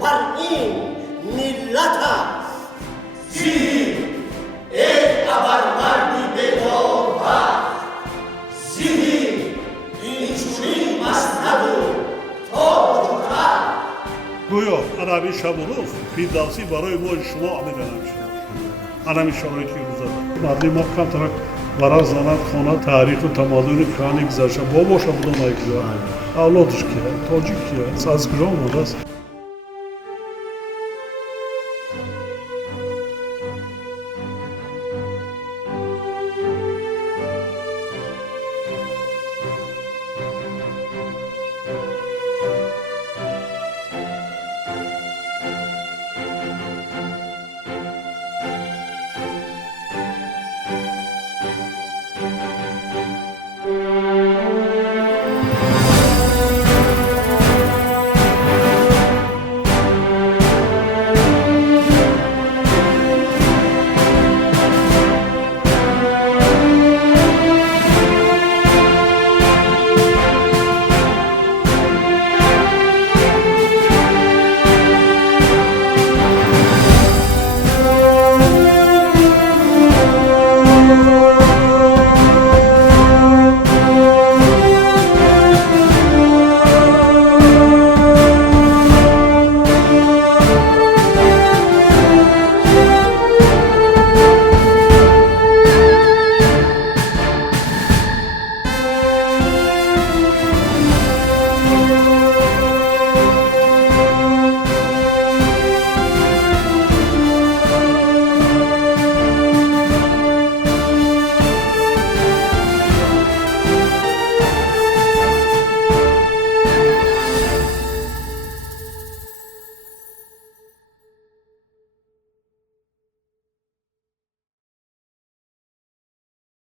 بر این ملت است. زیر ای ابرمردی بیداربخت، زیر این چنین مسند و تاج و تخت. گویا عربی شب و روز فردوسی برای ما شما آمدن شد. علم شرایطی روزه مردی ما کم ترک برای زنان خانه تاریخ و تمدن کانی گذاشته باباش بودن ایجا اولادش که تاجیک که از کجا اومده است